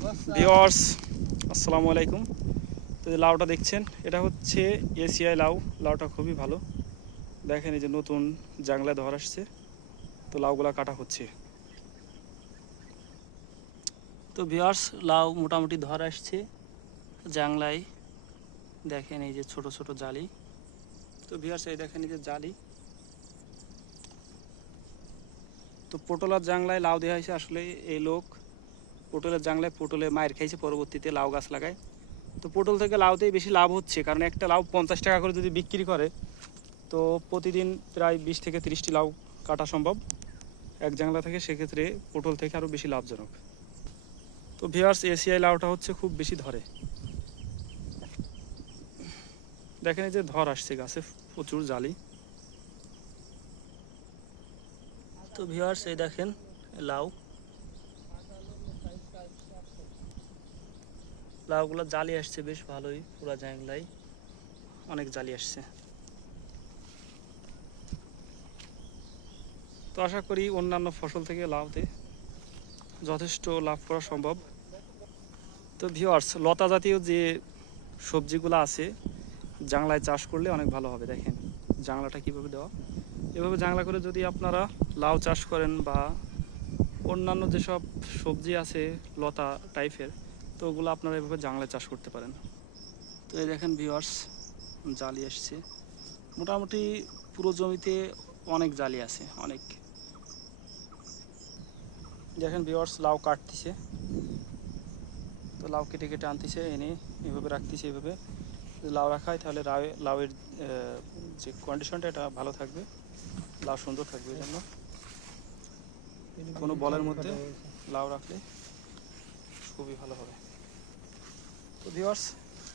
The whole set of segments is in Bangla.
ভিওয়ার্স, আসসালামু আলাইকুম। তো লাউটা দেখছেন, এটা হচ্ছে এসিআই লাউ। লাউটা খুবই ভালো। দেখেন এই যে নতুন জাংলায় ধর আসছে। তো লাউগুলা কাটা হচ্ছে। তো ভিওয়ার্স, লাউ মোটামুটি ধর আসছে জাংলায়। দেখেন এই যে ছোট ছোট জালি। তো ভিওয়ার্স, এই দেখেন এই যে জালি। তো পটোলার জাংলায় লাউ দেওয়া হয়েছে আসলে এই লোক। পটলের জাংলায় পটলে মায়ের খাইছে, পরবর্তীতে লাউ গাছ লাগায়। তো পটল থেকে লাউতেই বেশি লাভ হচ্ছে, কারণ একটা লাউ পঞ্চাশ টাকা করে যদি বিক্রি করে, তো প্রতিদিন প্রায় বিশ থেকে তিরিশটি লাউ কাটা সম্ভব। এক জাংলা থেকে সেক্ষেত্রে পটল থেকে আরও বেশি লাভজনক। তো ভিওয়ার্স এসিআই লাউটা হচ্ছে খুব বেশি ধরে। দেখেন এই যে ধর আসছে, গাছে প্রচুর জালি। তো ভিওয়ার্স এই দেখেন লাউ। লাউগুলো জালি আসছে, বেশ ভালোই, পুরা জাংলাই অনেক জালি আসছে। তো আশা করি অন্যান্য ফসল থেকে লাউতে যথেষ্ট লাভ করা সম্ভব। তো ভিওয়ার্স লতা জাতীয় যে সবজিগুলো আছে, জাংলায় চাষ করলে অনেক ভালো হবে, দেখেন। জাংলাটা কীভাবে দেওয়া? এভাবে জাংলা করে যদি আপনারা লাউ চাষ করেন বা অন্যান্য যেসব সবজি আছে লতা টাইপের তো ওগুলো আপনারা এভাবে জাংলায় চাষ করতে পারেন। তো এই দেখেন ভিওয়ার্স জালি আসছে। মোটামুটি পুরো জমিতে অনেক জালি আছে, অনেক। দেখেন ভিওয়ার্স লাউ কাটতেছে। তো লাউ কেটে কেটে আনতেছে, এনে এভাবে রাখতেছে, এভাবে। লাউ রাখা হয়, তাহলে লাউ লাউয়ের যে কন্ডিশনটা এটা ভালো থাকবে। লাউ সুন্দর থাকবে, এই জন্য। কোনো বলের মধ্যে লাউ রাখলে খুবই ভালো হবে। ভিউয়ার্স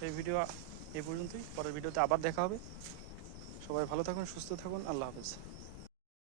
এই ভিডিও এই পর্যন্তই। পরের ভিডিওতে আবার দেখা হবে। সবাই ভালো থাকুন, সুস্থ থাকুন। আল্লাহ হাফেজ।